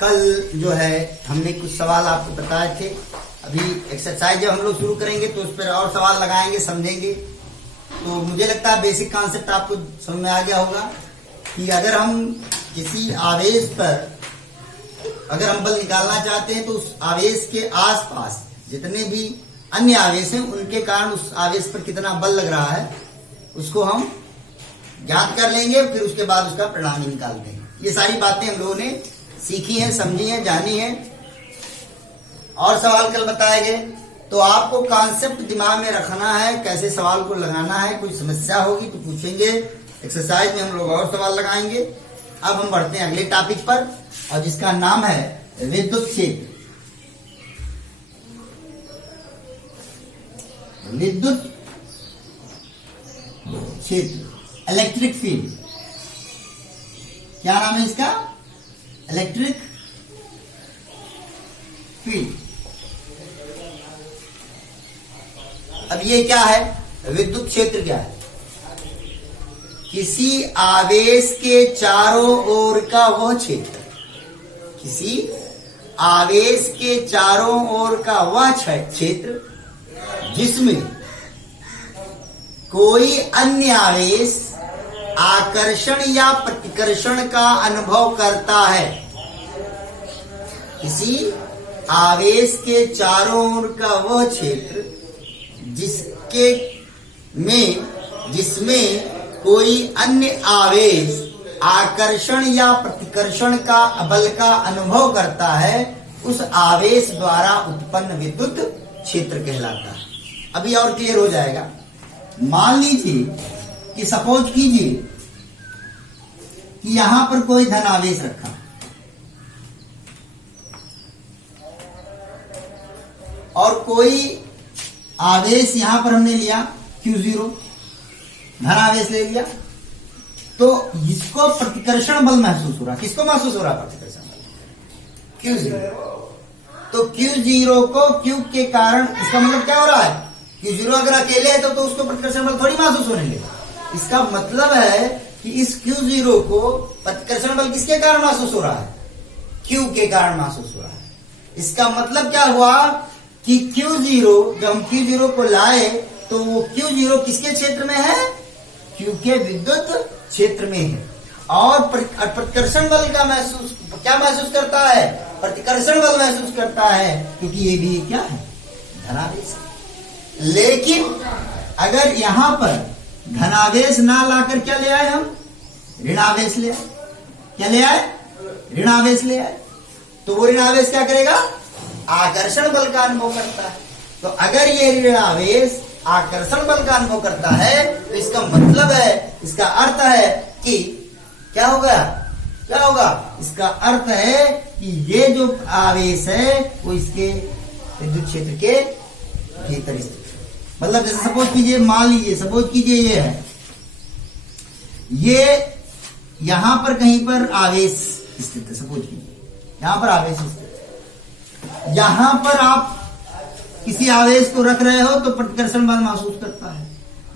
कल जो है हमने कुछ सवाल आपको बताए थे। अभी एक्सरसाइज जब हम लोग शुरू करेंगे तो उस पर और सवाल लगाएंगे, समझेंगे। तो मुझे लगता है बेसिक कॉन्सेप्ट आपको समझ में आ गया होगा कि अगर हम किसी आवेश पर अगर हम बल निकालना चाहते हैं तो उस आवेश के आसपास जितने भी अन्य आवेश हैं उनके कारण उस आवेश पर कितना बल लग रहा है उसको हम ज्ञात कर लेंगे, फिर उसके बाद उसका परिणाम ही निकाल देंगे। ये सारी बातें हम लोगों ने सीखी हैं, समझी हैं, जानी हैं और सवाल कल बताए गए। तो आपको कॉन्सेप्ट दिमाग में रखना है, कैसे सवाल को लगाना है। कोई समस्या होगी तो पूछेंगे, एक्सरसाइज में हम लोग और सवाल लगाएंगे। अब हम बढ़ते हैं अगले टॉपिक पर और जिसका नाम है विद्युत क्षेत्र। विद्युत क्षेत्र, इलेक्ट्रिक फील्ड। क्या नाम है इसका? Electric field. अब ये क्या है? विद्युत क्षेत्र क्या है? किसी आवेश के चारों ओर का वह क्षेत्र, किसी आवेश के चारों ओर का वह क्षेत्र जिसमें कोई अन्य आवेश आकर्षण या प्रतिकर्षण का अनुभव करता है। किसी आवेश के चारों ओर का वह क्षेत्र जिसमें कोई अन्य आवेश आकर्षण या प्रतिकर्षण का बल का अनुभव करता है, उस आवेश द्वारा उत्पन्न विद्युत क्षेत्र कहलाता है। अभी और क्लियर हो जाएगा। मान लीजिए कि सपोज कीजिए कि यहां पर कोई धन आवेश रखा और कोई आवेश यहां पर हमने लिया Q0, धन आवेश ले लिया, तो इसको प्रतिकर्षण बल महसूस हो रहा। किसको महसूस हो रहा? प्रतिकर्षण बल Q0। तो Q0 को Q के कारण, इसका मतलब क्या हो रहा है? Q0 अगर अकेले है तो उसको प्रतिकर्षण बल थोड़ी महसूस होने लगा। इसका मतलब है कि इस Q0 को प्रतिकर्षण बल किसके कारण महसूस हो रहा है? Q के कारण महसूस हो रहा है। इसका मतलब क्या हुआ कि Q0, जब हम Q0 को लाए तो वो Q0 किसके क्षेत्र में है? Q के विद्युत क्षेत्र में है। और प्रतिकर्षण बल का क्या महसूस करता है? प्रतिकर्षण बल महसूस करता है, क्योंकि ये भी क्या है? धनावेश। लेकिन अगर यहां पर धनावेश ना लाकर क्या ले आए हम? ऋणावेश ले आए। क्या ले आए? ऋणावेश ले आए। तो वो ऋणावेश क्या करेगा? आकर्षण बल का अनुभव करता है। तो अगर ये ऋणावेश आकर्षण बल का अनुभव करता है तो इसका मतलब है, इसका अर्थ है कि क्या होगा? क्या होगा? इसका अर्थ है कि ये जो आवेश है वो इसके विद्युत क्षेत्र के भीतर स्थित। मतलब जैसे सपोज कीजिए, मान लीजिए सपोज कीजिए ये है, ये यहां पर कहीं पर आवेश स्थित है। सपोज कीजिए यहां पर आवेश स्थित है। यहां पर आप किसी आवेश को रख रहे हो तो प्रतिकर्षण बल महसूस करता है,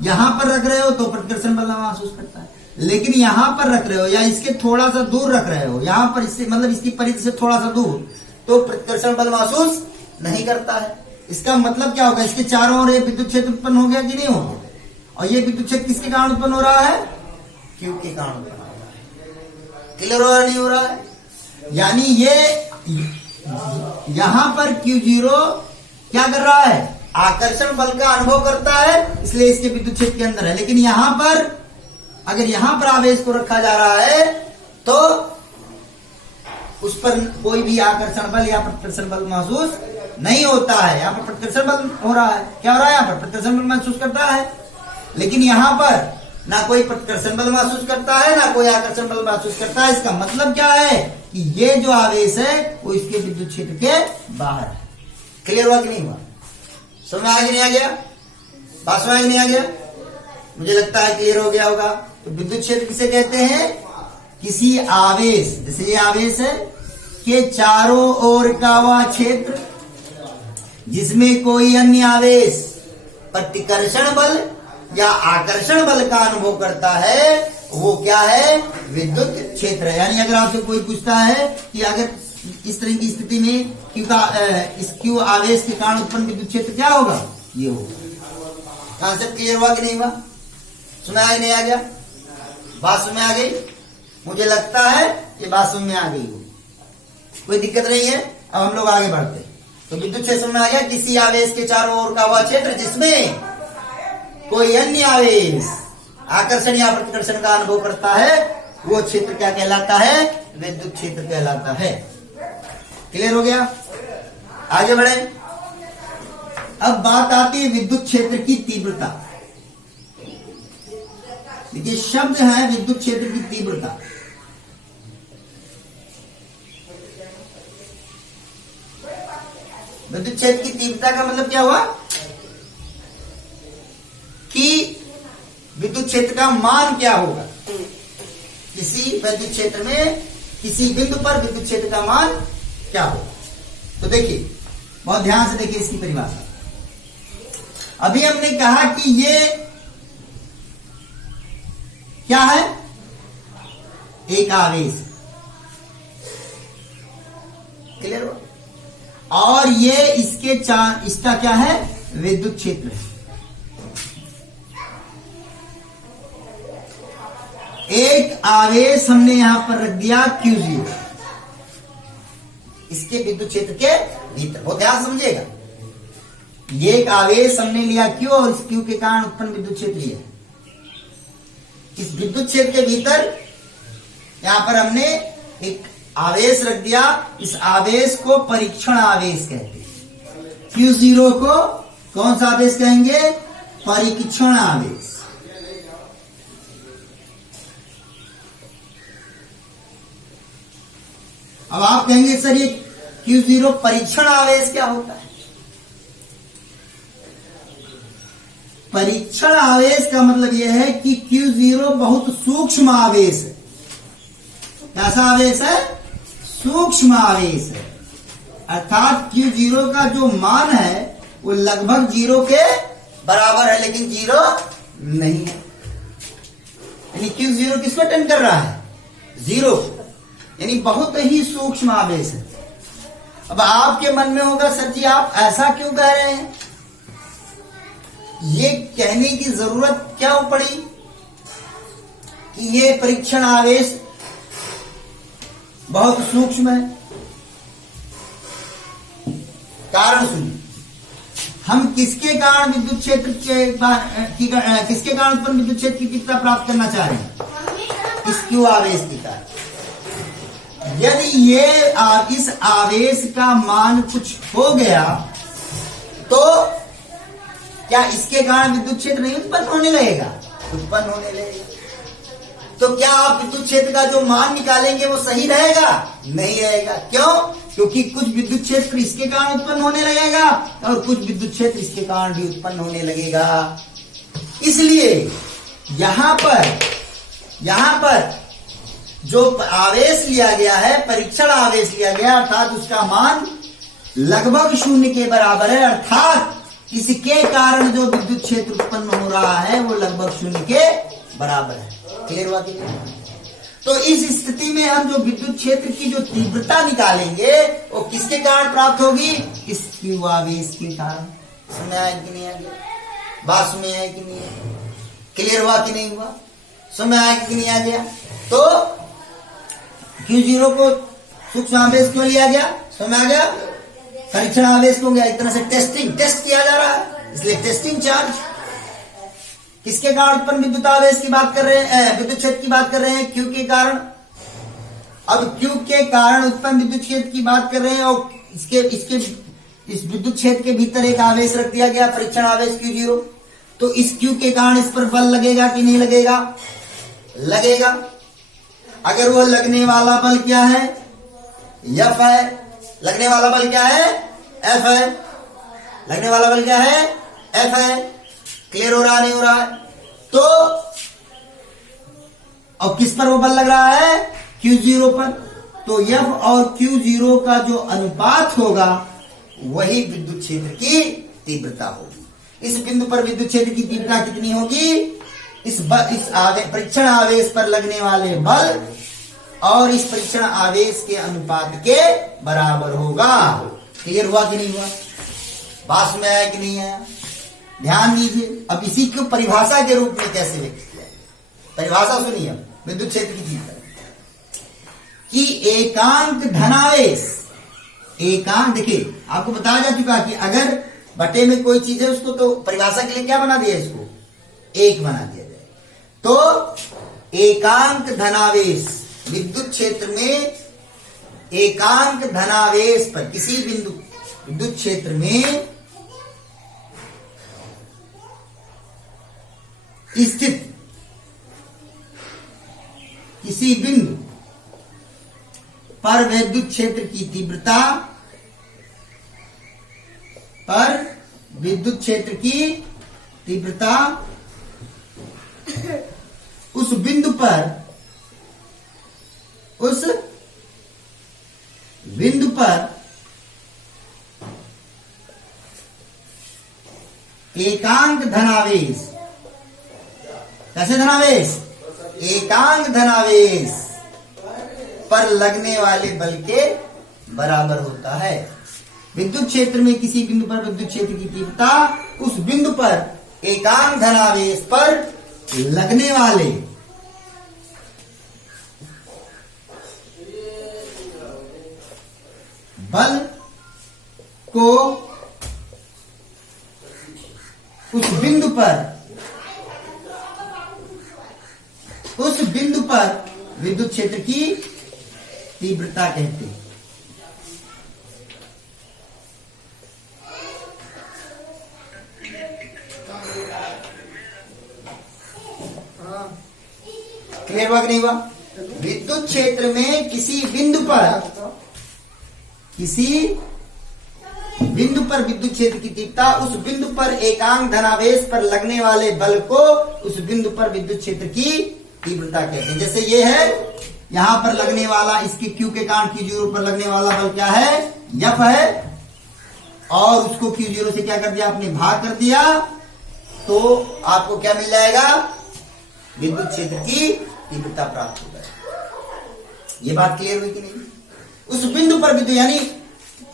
यहां पर रख रहे हो तो प्रतिकर्षण बल महसूस करता है। लेकिन यहां पर रख रहे हो या इसके थोड़ा सा दूर रख रहे हो, यहां पर इससे मतलब इसकी परिधि से थोड़ा सा दूर, तो प्रतिकर्षण बल महसूस नहीं करता है। इसका मतलब क्या होगा? इसके चारों ओर ये विद्युत क्षेत्र उत्पन्न हो गया कि नहीं हो गया? और ये विद्युत क्षेत्र किसके कारण उत्पन्न हो रहा है? Q के कारण उत्पन्न हो रहा है। क्लियर हो रहा नहीं हो रहा है? यानी ये यहां पर Q0 क्या कर रहा है? आकर्षण बल का अनुभव करता है, इसलिए इसके विद्युत क्षेत्र के अंदर है। लेकिन यहां पर अगर यहां पर आवेश को रखा जा रहा है तो उस पर कोई भी आकर्षण बल या प्रतिकर्षण बल महसूस नहीं होता है। यहाँ पर प्रतिकर्षण बल हो रहा है। क्या हो रहा है? यहाँ पर प्रतिकर्षण बल महसूस करता है, लेकिन यहाँ पर ना कोई प्रतिकर्षण बल महसूस करता है ना कोई आकर्षण बल महसूस करता है। इसका मतलब क्या है कि ये जो आवेश है वो इसके विद्युत क्षेत्र के बाहर है। क्लियर हुआ कि नहीं हुआ? समझ में आ गया? नहीं आ गया? बात समझ नहीं आ गया? मुझे लगता है क्लियर हो गया होगा। तो विद्युत क्षेत्र किसे कहते हैं? किसी आवेश, जैसे ये आवेश है, के चारों ओर का वह क्षेत्र जिसमें कोई अन्य आवेश प्रतिकर्षण बल या आकर्षण बल का अनुभव करता है, वो क्या है? विद्युत क्षेत्र है। यानी अगर आपसे कोई पूछता है कि अगर इस तरह की स्थिति में क्यू आवेश के कारण उत्पन्न विद्युत क्षेत्र क्या होगा, ये होगा। कॉन्सेप्ट क्लियर हुआ कि नहीं हुआ? सुना है नहीं आ गया? बात समझ में आ गई? मुझे लगता है ये बात समझ में आ गई होगी, कोई दिक्कत नहीं है। अब हम लोग आगे बढ़ते हैं। तो विद्युत क्षेत्र में आ गया किसी आवेश के चारों ओर का वह क्षेत्र जिसमें कोई अन्य आवेश आकर्षण या प्रतिकर्षण का अनुभव करता है, वो क्षेत्र क्या कहलाता है? विद्युत क्षेत्र कहलाता है। क्लियर हो गया? आगे बढ़े। अब बात आती है विद्युत क्षेत्र की तीव्रता। देखिए शब्द है विद्युत क्षेत्र की तीव्रता। विद्युत क्षेत्र की तीव्रता का मतलब क्या हुआ कि विद्युत क्षेत्र का मान क्या होगा। किसी विद्युत क्षेत्र में किसी बिंदु पर विद्युत क्षेत्र का मान क्या होगा। तो देखिए बहुत ध्यान से देखिए इसकी परिभाषा। अभी हमने कहा कि ये क्या है? एक आवेश। क्लियर हो? और ये इसका क्या है? विद्युत क्षेत्र है। एक आवेश हमने यहां पर रख दिया Q0, इसके विद्युत क्षेत्र के भीतर। बहुत ध्यान समझिएगा, ये एक आवेश हमने लिया Q और इस Q के कारण उत्पन्न विद्युत क्षेत्र लिया। इस विद्युत क्षेत्र के भीतर यहां पर हमने एक आवेश रख दिया। इस आवेश को परीक्षण आवेश कहते हैं। Q0 को कौन सा आवेश कहेंगे? परीक्षण आवेश। अब आप कहेंगे सर ये Q0 परीक्षण आवेश क्या होता है? परीक्षण आवेश का मतलब यह है कि Q0 बहुत सूक्ष्म आवेश है। कैसा आवेश है? सूक्ष्म आवेश है। अर्थात Q0 का जो मान है वो लगभग 0 के बराबर है, लेकिन 0 नहीं है। यानी Q0 किसको अटेंड कर रहा है? 0। यानी बहुत ही सूक्ष्म आवेश है। अब आपके मन में होगा सर जी आप ऐसा क्यों कह रहे हैं? ये कहने की जरूरत क्या पड़ी कि ये परीक्षण आवेश बहुत सूक्ष्म है? कारण सुनिए, हम किसके कारण विद्युत क्षेत्र किसके कारण उत्पन्न विद्युत क्षेत्र की तीव्रता प्राप्त करना चाह रहे हैं? इस Q आवेश के कारण। यदि इस आवेश का मान कुछ हो गया तो क्या इसके कारण विद्युत क्षेत्र नहीं उत्पन्न होने लगेगा? उत्पन्न होने लगेगा। तो क्या आप विद्युत क्षेत्र का जो मान निकालेंगे वो सही रहेगा? नहीं रहेगा। क्यों? क्योंकि कुछ विद्युत क्षेत्र इसके कारण उत्पन्न होने लगेगा और कुछ विद्युत क्षेत्र इसके कारण भी उत्पन्न होने लगेगा। इसलिए यहां पर जो आवेश लिया गया है, परीक्षण आवेश लिया गया, अर्थात उसका मान लगभग 0 के बराबर है। अर्थात इसके कारण जो विद्युत क्षेत्र उत्पन्न हो रहा है वो लगभग 0 के बराबर है। क्लियर हुआ कि नहीं? तो इस स्थिति में हम जो विद्युत क्षेत्र की जो तीव्रता निकालेंगे वो किसके कारण प्राप्त होगी? इस Q आवेश के कारण। समझ आया कि नहीं आया? बात समझ आया कि नहीं है? क्लियर हुआ कि नहीं हुआ? समझ आया कि नहीं आ गया? तो Q0 को सूक्ष्म आवेश क्यों लिया गया? समझ आ गया? परीक्षण आवेश हो गया। एक तरह से टेस्ट किया जा रहा है, इसलिए टेस्टिंग चार्ज। किसके कारण उत्पन्न विद्युत आवेश की बात कर रहे हैं? विद्युत क्षेत्र की बात कर रहे हैं Q के कारण। अब Q के कारण उत्पन्न विद्युत क्षेत्र की बात कर रहे हैं और इस विद्युत क्षेत्र के भीतर एक आवेश रख दिया गया, परीक्षण आवेश Q0। तो इस Q के कारण इस पर बल लगेगा कि नहीं लगेगा? लगेगा। अगर वो लगने वाला बल क्या है? F है। लगने वाला बल क्या है? F है। लगने वाला बल क्या है? F है। क्लियर हो रहा नहीं हो रहा है? तो और किस पर वो बल लग रहा है? Q0 पर। तो F और Q0 का जो अनुपात होगा वही विद्युत क्षेत्र की तीव्रता होगी। इस बिंदु पर विद्युत क्षेत्र की तीव्रता कितनी होगी? इस परीक्षण आवेश पर लगने वाले बल और इस परीक्षण आवेश के अनुपात के बराबर होगा। क्लियर हुआ कि नहीं हुआ? बात में आया कि नहीं आया? ध्यान दीजिए। अब इसी को परिभाषा के रूप में कैसे व्यक्त किया? परिभाषा सुनिए विद्युत क्षेत्र की चीज कि एकांक धनावेश, एकांक, देखिए आपको बताया जा चुका कि अगर बटे में कोई चीज है उसको तो परिभाषा के लिए क्या बना दिया, इसको एक बना दिया जाए। तो एकांक धनावेश विद्युत क्षेत्र में, एकांक धनावेश पर किसी बिंदु विद्युत क्षेत्र में स्थित किसी बिंदु पर विद्युत क्षेत्र की तीव्रता, पर विद्युत क्षेत्र की तीव्रता उस बिंदु पर एकांक धनावेश, कैसे धनावेश? एकांक धनावेश पर लगने वाले बल के बराबर होता है। विद्युत क्षेत्र में किसी बिंदु पर विद्युत क्षेत्र की तीव्रता उस बिंदु पर एकांक धनावेश पर लगने वाले बल को उस बिंदु पर विद्युत क्षेत्र की तीव्रता कहते हैं। क्लियर हुआ कि नहीं हुआ? विद्युत क्षेत्र में किसी बिंदु पर विद्युत क्षेत्र की तीव्रता उस बिंदु पर एकांक धनावेश पर लगने वाले बल को उस बिंदु पर विद्युत क्षेत्र की तीव्रता कहते हैं। जैसे ये है, यहां पर लगने वाला, इसके Q के कारण Q0 पर लगने वाला बल क्या है? F है, और उसको Q0 से क्या कर दिया आपने? भाग कर दिया, तो आपको क्या मिल जाएगा? विद्युत क्षेत्र की तीव्रता प्राप्त हो जाएगी। ये बात क्लियर हुई कि नहीं? उस बिंदु पर विद्युत, यानी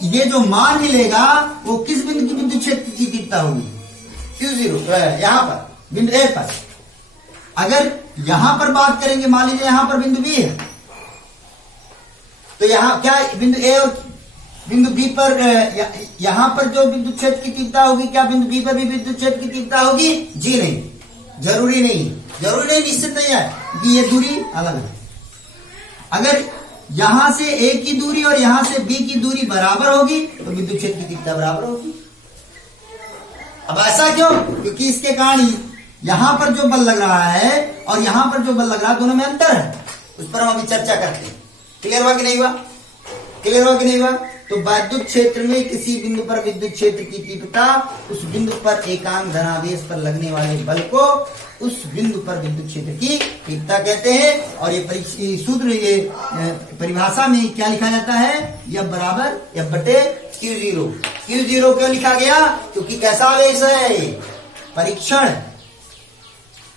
ये जो मान मिलेगा वो किस बिंदु की विद्युत क्षेत्र की तीव्रता होगी? Q0, यहां पर बिंदु ए पर। अगर यहां पर बात करेंगे, मान लीजिए यहां पर बिंदु बी है, तो यहां क्या बिंदु ए और बिंदु बी पर, यहां पर जो विद्युत क्षेत्र की तीव्रता होगी, क्या बिंदु बी पर भी विद्युत क्षेत्र की तीव्रता होगी? जी नहीं, जरूरी नहीं, निश्चित नहीं है कि ये दूरी अलग है। अगर यहां से ए की दूरी और यहां से बी की दूरी बराबर होगी तो विद्युत क्षेत्र की तीव्रता बराबर होगी। अब ऐसा क्यों? क्योंकि इसके कारण यहां पर जो बल लग रहा है और यहां पर जो बल लग रहा है, दोनों में अंतर है। उस पर हम अभी चर्चा करते हैं। क्लियर हुआ कि नहीं हुआ? क्लियर हुआ कि नहीं हुआ? तो विद्युत क्षेत्र में किसी बिंदु पर विद्युत क्षेत्र की तीव्रता उस बिंदु पर एकांक धनावेश पर लगने वाले बल को उस बिंदु पर विद्युत क्षेत्र की तीव्रता कहते हैं। और ये सूत्र, ये परिभाषा में क्या लिखा जाता है? F बराबर F बटे Q0। Q0 क्यों लिखा गया? क्योंकि कैसा आवेश है? परीक्षण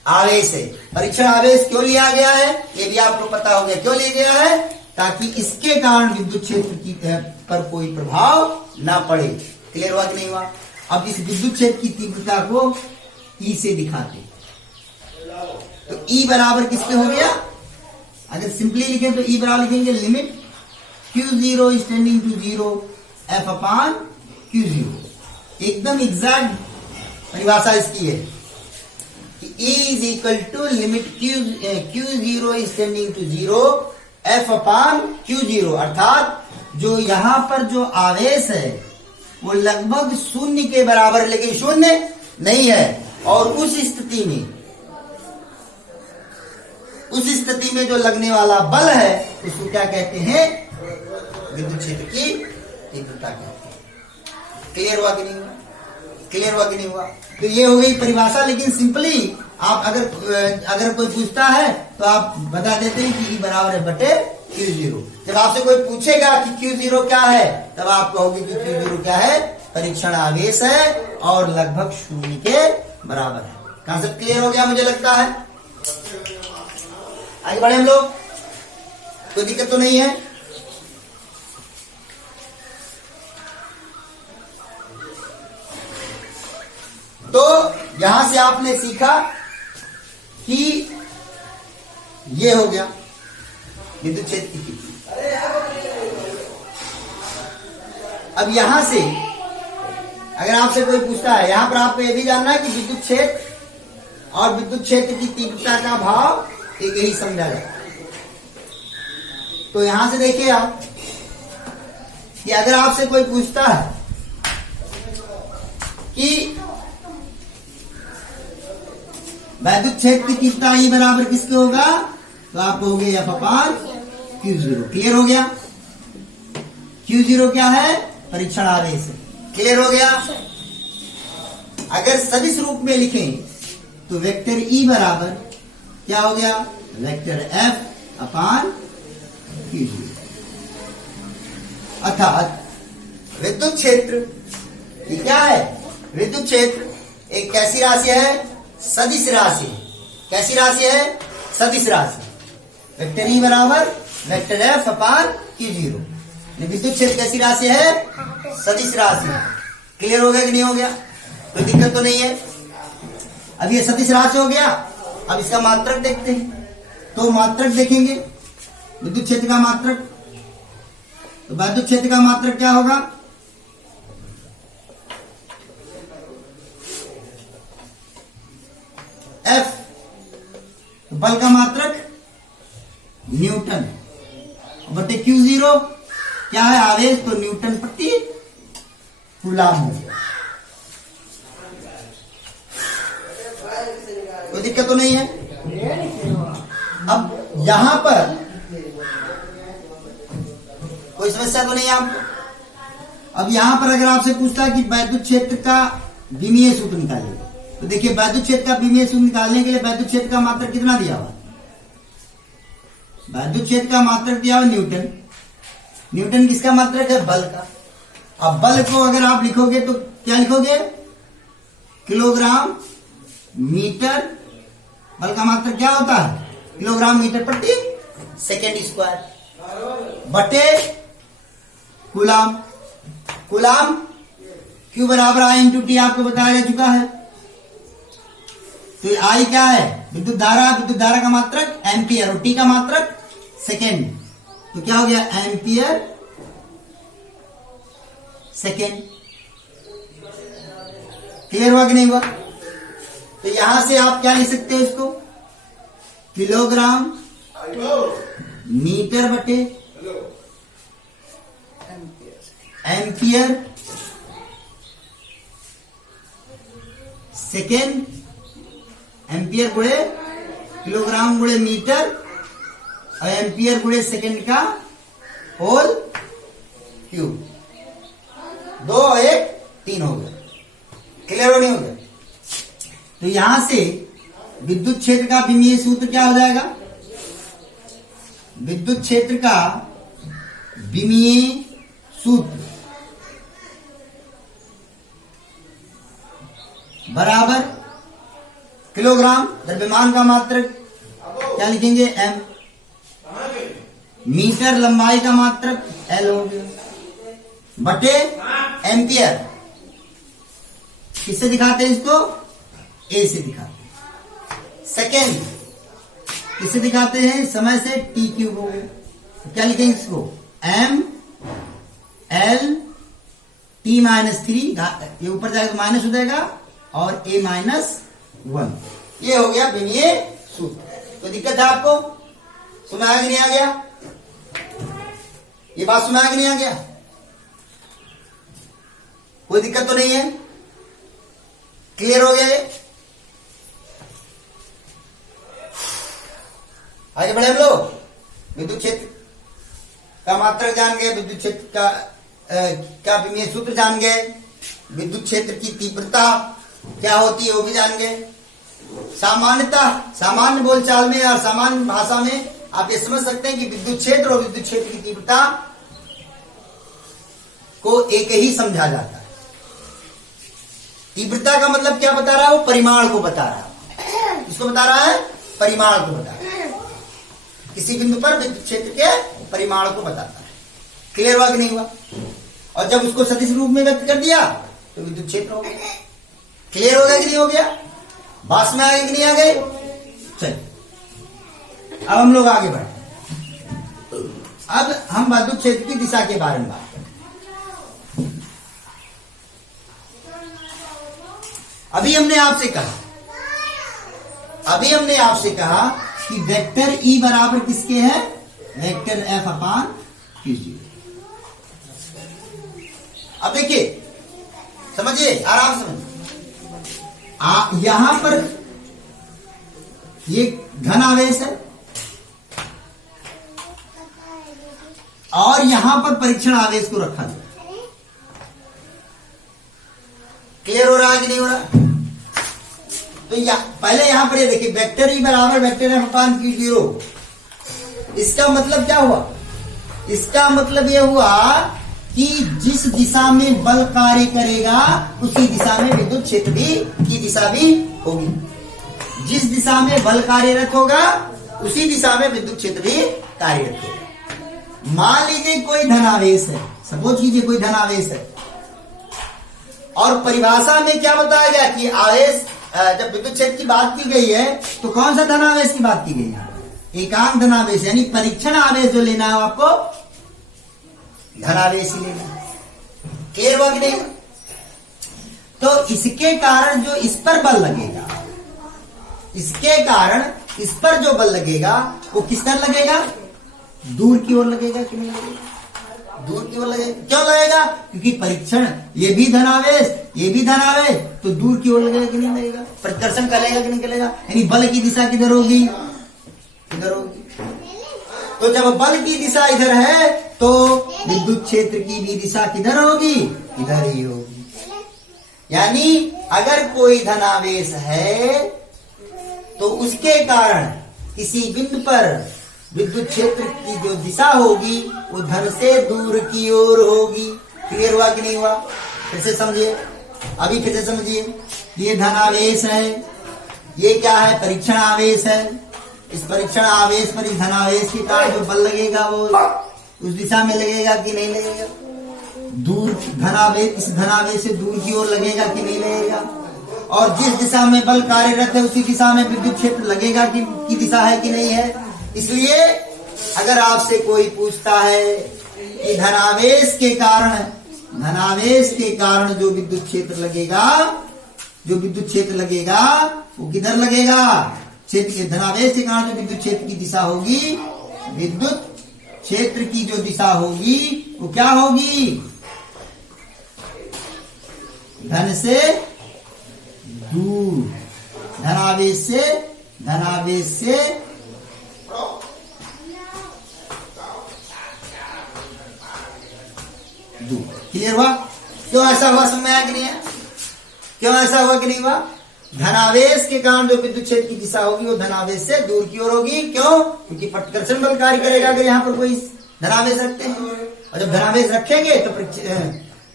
आवेश है। परीक्षण आवेश क्यों लिया गया है ये भी आपको पता हो गया। क्यों लिया गया है? ताकि इसके कारण विद्युत क्षेत्र की पर कोई प्रभाव ना पड़े। क्लियर हुआ कि नहीं हुआ? अब इस विद्युत क्षेत्र की तीव्रता को E से दिखाते, तो E बराबर किसके हो गया? अगर सिंपली लिखें तो E बराबर लिखेंगे limit Q0 is tending to 0 F upon Q0। एकदम एग्जैक्ट परिभाषा इसकी है कि E is equal to limit Q0 is tending to 0 F upon Q0। अर्थात जो यहां पर जो आवेश है वो लगभग शून्य के बराबर, लेकिन शून्य नहीं है। और उस स्थिति में जो लगने वाला बल है उसको क्या कहते हैं? विद्युत क्षेत्र की तीव्रता कहते हैं। क्लियर हुआ कि नहीं हुआ? क्लियर हुआ कि नहीं हुआ? तो ये हो गई परिभाषा। लेकिन सिंपली आप अगर कोई पूछता है तो आप बता देते हैं कि E बराबर है बटे Q0। जब आपसे कोई पूछेगा कि Q0 क्या है, तब आप कहोगे कि Q0 क्या है? परीक्षण आवेश है और लगभग शून्य के बराबर है। कंसेप्ट क्लियर हो गया मुझे लगता है। आगे बढ़े हम लोग। कोई दिक्कत तो नहीं है। तो यहां से आपने सीखा कि ये हो गया विद्युत क्षेत्र की तीव्रता। अब यहां से अगर आपसे कोई पूछता है, यहां पर आपको यह भी जानना है कि विद्युत क्षेत्र और विद्युत क्षेत्र की तीव्रता का भाव एक ही समझा जाए। तो यहां से देखिए आप कि अगर आपसे कोई पूछता है कि वैद्युत क्षेत्र की तीव्रता ई बराबर किसके होगा, तो आप कहोगे एफ अपान Q0। क्लियर हो गया। Q0 क्या है, परीक्षण आवेश। क्लियर हो गया। अगर सदिश रूप में लिखें तो वेक्टर ई बराबर क्या हो गया, वेक्टर एफ अपान Q0। अर्थात विद्युत क्षेत्र ये क्या है, विद्युत क्षेत्र एक कैसी राशि है, सदिश राशि। कैसी राशि है, सदिश राशि। वेक्टर ई बराबर वेक्टर एफ अपान Q0। विद्युत क्षेत्र कैसी राशि है, सदिश राशि। क्लियर हो गया कि नहीं हो गया, कोई दिक्कत तो नहीं है। अब ये सदिश राशि हो गया। अब इसका मात्रक देखते हैं। तो मात्रक देखेंगे विद्युत क्षेत्र का मात्रक। तो विद्युत क्षेत्र का मात्रक क्या होगा, एफ। तो बल का मात्रक न्यूटन बटे Q0 क्या है, आवेश। तो न्यूटन प्रति कूलाम हो गया। कोई दिक्कत तो नहीं है। अब यहां पर कोई समस्या तो नहीं है आपको। अब यहां पर अगर आपसे पूछता है कि वैद्युत क्षेत्र का विमीय सूत्र निकालिए, तो देखिए वैद्युत क्षेत्र का विमीय सूत्र निकालने के लिए वैद्युत क्षेत्र का मात्रक कितना दिया हुआ, वैद्युत क्षेत्र का मात्रक दिया हुआ न्यूटन। न्यूटन किसका मात्रक है, बल का। अब बल को अगर आप लिखोगे तो क्या लिखोगे, किलोग्राम मीटर। बल का मात्रक क्या होता है, किलोग्राम मीटर प्रति सेकेंड स्क्वायर बटे कूलाम। कूलाम क्यू बराबर आई इंटू टी आपको बताया जा चुका है। तो आई क्या है, विद्युत धारा। विद्युत धारा का मात्रक एम्पियर और टी का मात्रक सेकेंड। तो क्या हो गया, एम्पियर सेकेंड। क्लियर हुआ कि नहीं हुआ। तो यहां से आप क्या लिख सकते हो इसको, किलोग्राम मीटर बटे एम्पियर सेकेंड। एम्पियर गुणे किलोग्राम गुणे मीटर और एम्पियर गुणे सेकेंड का होल क्यूब। 2 और 1 3 हो गया। क्लियर हो नहीं हो गया। तो यहां से विद्युत क्षेत्र का विमीय सूत्र क्या हो जाएगा, विद्युत क्षेत्र का विमीय सूत्र बराबर किलोग्राम द्रव्यमान का मात्रक क्या लिखेंगे, एम। मीटर लंबाई का मात्रक एल हो गया बटे एम्पियर। किससे दिखाते हैं इसको, ए से दिखाते हैं। सेकेंड किससे दिखाते हैं, समय से टी क्यूब हो गया। तो क्या लिखेंगे इसको, एम एल टी -3। ये ऊपर जाएगा तो माइनस हो जाएगा और ए -1। ये हो गया विमीय सूत्र। तो दिक्कत है आपको, सुना कि नहीं आ गया, ये बात सुना कि नहीं आ गया, कोई दिक्कत तो नहीं है। क्लियर हो गया ये। आगे बढ़े हम लोग। विद्युत क्षेत्र का मात्रक जान गए, विद्युत क्षेत्र का विमीय सूत्र जान गए, विद्युत क्षेत्र की तीव्रता क्या होती है वो भी जान गए। सामान्यतः सामान्य बोलचाल में और सामान्य भाषा में आप ये समझ सकते हैं कि विद्युत क्षेत्र और विद्युत क्षेत्र की तीव्रता को एक ही समझा जाता है। तीव्रता का मतलब क्या बता रहा है, वो परिमाण को बता रहा है। किसको बता रहा है, परिमाण को बता रहा है। किसी बिंदु पर विद्युत क्षेत्र के परिमाण को बताता है। क्लियर हुआ कि नहीं हुआ? और जब उसको सदिश रूप में व्यक्त कर दिया तो विद्युत क्षेत्र हो गया। क्लियर हो गया कि नहीं हो गया? बात में आ गए कि नहीं आ गए? चलिए अब हम लोग आगे बढ़े। अब हम विद्युत क्षेत्र की दिशा के बारे में बात करें। अभी हमने आपसे कहा कि वेक्टर E बराबर किसके है? Vector F upon Q0। अब देखिए, समझिए, आराम से समझिए। यहां पर ये धन आवेश है और यहां पर परीक्षण आवेश को रखा गया। क्लियर हो रहा है कि नहीं हो रहा? तो पहले यहां पर ये देखिए, वेक्टर E बराबर वेक्टर F अपान Q0। इसका मतलब क्या हुआ? इसका मतलब यह हुआ कि जिस दिशा में बल कार्य करेगा उसी दिशा में विद्युत क्षेत्र की दिशा भी होगी। जिस दिशा में बल कार्यरत होगा उसी दिशा में विद्युत क्षेत्र भी कार्यरत होगा। मान लीजिए कोई धनावेश है, सपोज कीजिए कोई धनावेश है, और परिभाषा में क्या बताया गया कि आवेश, जब विद्युत क्षेत्र की बात की गई है तो कौन सा धनावेश की बात की गई है? एकांक धनावेश, यानी परीक्षण आवेश जो लेना है आपको, धनावेश ही लेना। क्लियर हुआ कि नहीं? तो इसके कारण जो इस पर बल लगेगा, इसके कारण इस पर जो बल लगेगा वो किस तरह लगेगा? दूर की ओर लगेगा कि नहीं लगेगा? दूर की ओर लगेगा। क्यों लगेगा? क्योंकि परीक्षण, ये भी धनावेश, ये भी धनावेश, तो दूर की ओर लगेगा कि नहीं लगेगा? प्रतिकर्षण करेगा कि नहीं करेगा? यानी बल की दिशा किधर होगी? इधर होगी। तो जब बल की दिशा इधर है तो विद्युत क्षेत्र की भी दिशा किधर होगी? इधर ही होगी। यानी अगर कोई धनावेश है तो उसके कारण किसी बिंदु पर विद्युत क्षेत्र की जो दिशा होगी वो धन से दूर की ओर होगी। क्लियर हुआ कि नहीं हुआ? फिर से समझिए, अभी फिर से समझिए। ये धनावेश है, ये क्या है? परीक्षण आवेश है। इस परीक्षण आवेश पर इस धनावेश के कारण जो बल लगेगा वो उस दिशा में लगेगा कि नहीं लगेगा? दूर धनावेश, इस धनावेश से दूर की ओर लगेगा कि नहीं लगेगा? और जिस दिशा में बल कार्यरत है उसी दिशा में विद्युत क्षेत्र लगेगा की दिशा है कि नहीं है? इसलिए अगर आपसे कोई पूछता है कि धनावेश के कारण जो विद्युत क्षेत्र लगेगा वो किधर लगेगा? क्षेत्र के धनावेश के कारण जो विद्युत क्षेत्र की दिशा होगी, विद्युत क्षेत्र की जो दिशा होगी वो क्या होगी? धन से दूर, धनावेश से दूर। क्लियर हुआ? क्यों ऐसा हुआ? समझ में आया कि नहीं है? क्यों ऐसा हुआ कि नहीं हुआ? धनावेश के कारण जो विद्युत क्षेत्र की दिशा होगी वो धनावेश से दूर की ओर होगी। क्यों? क्योंकि प्रतिकर्षण बल कार्य करेगा अगर यहाँ पर कोई धनावेश रखते हैं, और जब धनावेश रखेंगे तो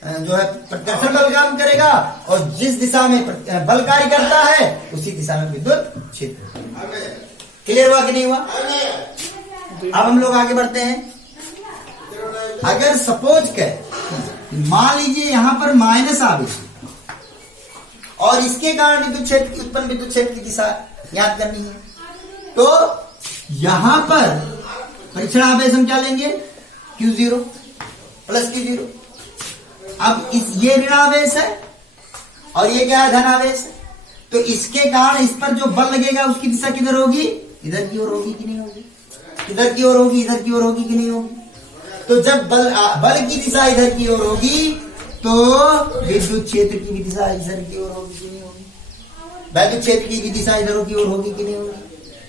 जो है प्रतिकर्षण बल काम करेगा, और जिस दिशा में बल कार्य करता है उसी दिशा में विद्युत क्षेत्र। क्लियर हुआ कि नहीं हुआ? अब हम लोग आगे बढ़ते हैं। अगर सपोज मान लीजिए यहां पर माइनस आवेश और इसके कारण विद्युत क्षेत्र उत्पन्न विद्युत क्षेत्र की दिशा याद करनी है, तो यहां पर परीक्षण आवेश हम क्या लेंगे? Q0 plus Q0। अब ये ऋण आवेश है और ये क्या है? धन आवेश है। तो इसके कारण इस पर जो बल लगेगा उसकी दिशा किधर होगी? इधर की ओर होगी कि नहीं होगी? इधर की ओर होगी, इधर की ओर होगी कि नहीं होगी? तो जब बल की दिशा इधर की ओर होगी तो विद्युत क्षेत्र की भी दिशा इधर की ओर होगी कि नहीं होगी? विद्युत क्षेत्र की भी दिशा इधर की ओर होगी कि नहीं होगी?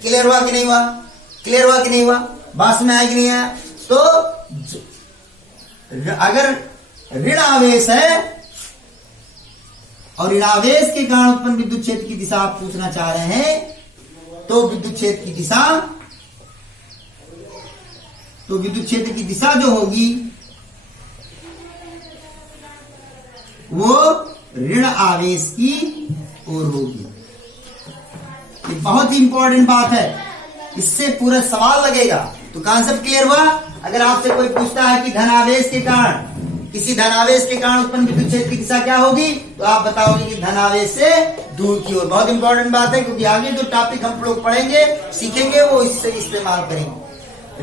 क्लियर हुआ कि नहीं हुआ? क्लियर हुआ कि नहीं हुआ? बात में आया कि नहीं आया? तो अगर ऋण आवेश है और ऋण आवेश के कारण उत्पन्न विद्युत क्षेत्र की दिशा आप पूछना चाह रहे हैं, तो विद्युत क्षेत्र की दिशा जो होगी वो ऋण आवेश की ओर होगी। ये बहुत ही इंपॉर्टेंट बात है। इससे पूरा सवाल लगेगा। तो कॉन्सेप्ट क्लियर हुआ। अगर आपसे कोई पूछता है कि धनावेश के कारण, किसी धनावेश के कारण उत्पन्न विद्युत क्षेत्र की दिशा क्या होगी, तो आप बताओगे कि धनावेश से दूर की ओर। बहुत इंपॉर्टेंट बात है, क्योंकि आगे जो टॉपिक हम लोग पढ़ेंगे सीखेंगे वो इससे इस्तेमाल करेंगे।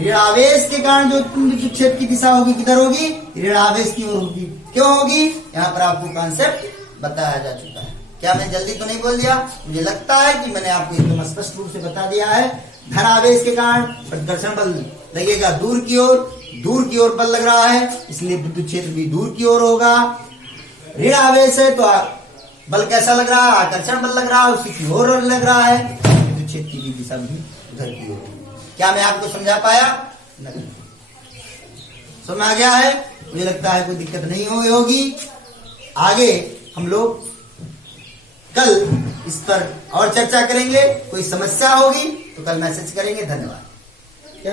ऋणावेश के कारण जो उत्पन्न विद्युत क्षेत्र की दिशा होगी किधर होगी, ऋणावेश की ओर होगी। क्यों होगी, यहाँ पर आपको कॉन्सेप्ट बताया जा चुका है। क्या मैं जल्दी तो नहीं बोल दिया? मुझे लगता है कि मैंने आपको एकदम स्पष्ट रूप से बता दिया है। धनावेश के कारण प्रतिकर्षण बल लगेगा दूर की ओर बल लग रहा है, इसलिए विद्युत क्षेत्र भी दूर की ओर होगा। ऋण आवेश है तो बल कैसा लग रहा है, आकर्षण बल लग रहा है, उसी की ओर लग रहा है, विद्युत क्षेत्र की दिशा भी उधर की ओर। क्या मैं आपको समझा पाया? नहीं समझ आ गया है? मुझे लगता है कोई दिक्कत नहीं होगी। आगे हम लोग कल इस पर और चर्चा करेंगे। कोई समस्या होगी तो कल मैसेज करेंगे। धन्यवाद।